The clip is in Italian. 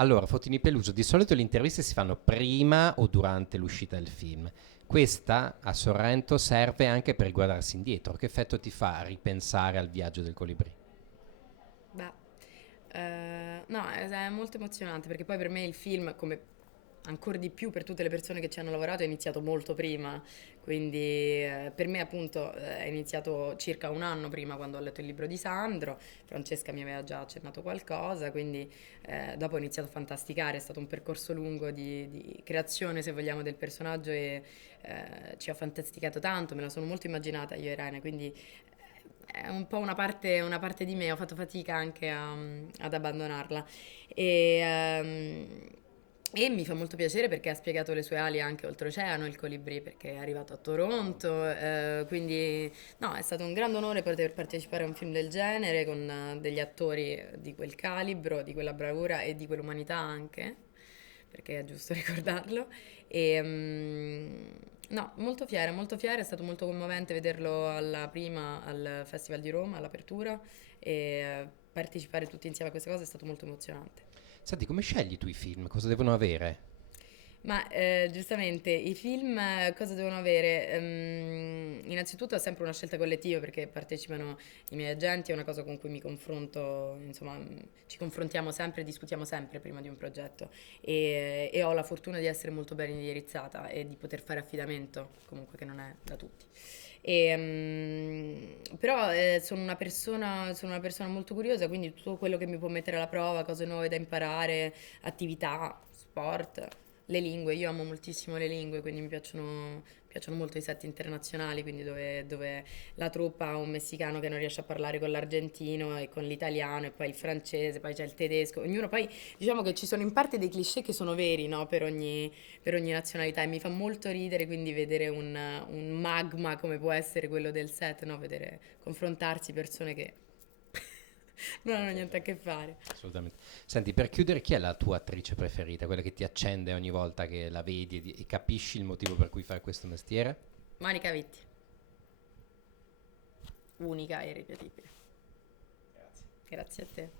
Allora, Fotini Peluso, di solito le interviste si fanno prima o durante l'uscita del film. Questa a Sorrento serve anche per guardarsi indietro. Che effetto ti fa ripensare al viaggio del Colibrì? Beh, no, è molto emozionante perché poi per me il film, come ancora di più per tutte le persone che ci hanno lavorato, è iniziato molto prima. Quindi per me appunto è iniziato circa un anno prima quando ho letto il libro di Sandro. Francesca mi aveva già accennato qualcosa, quindi dopo ho iniziato a fantasticare. È stato un percorso lungo di creazione, se vogliamo, del personaggio e ci ho fantasticato tanto, me la sono molto immaginata io e Irene, quindi è un po' una parte di me, ho fatto fatica anche ad abbandonarla. E, ehm, e mi fa molto piacere perché ha spiegato le sue ali anche oltreoceano, il Colibrì, perché è arrivato a Toronto. Quindi no, è stato un grande onore poter partecipare a un film del genere con degli attori di quel calibro, di quella bravura e di quell'umanità anche, perché è giusto ricordarlo. E, no, molto fiera, è stato molto commovente vederlo alla prima al Festival di Roma, all'apertura, e partecipare tutti insieme a questa cosa è stato molto emozionante. Senti, come scegli tu i film? Cosa devono avere? Ma giustamente i film cosa devono avere? Innanzitutto è sempre una scelta collettiva perché partecipano i miei agenti, è una cosa con cui mi confronto, insomma, ci confrontiamo sempre, discutiamo sempre prima di un progetto e ho la fortuna di essere molto ben indirizzata e di poter fare affidamento, comunque che non è da tutti. Però sono una persona molto curiosa, quindi tutto quello che mi può mettere alla prova, cose nuove da imparare, attività, sport, le lingue. Io amo moltissimo le lingue, quindi piacciono molto i set internazionali, quindi dove la truppa ha un messicano che non riesce a parlare con l'argentino e con l'italiano e poi il francese, poi c'è il tedesco. Ognuno poi, diciamo che ci sono in parte dei cliché che sono veri, no? Per ogni nazionalità e mi fa molto ridere quindi vedere un magma come può essere quello del set, no? Vedere confrontarsi persone che non hanno niente a che fare. Assolutamente. Senti, per chiudere, chi è la tua attrice preferita? Quella che ti accende ogni volta che la vedi e capisci il motivo per cui fai questo mestiere? Monica Vitti, unica e irripetibile. Grazie a te.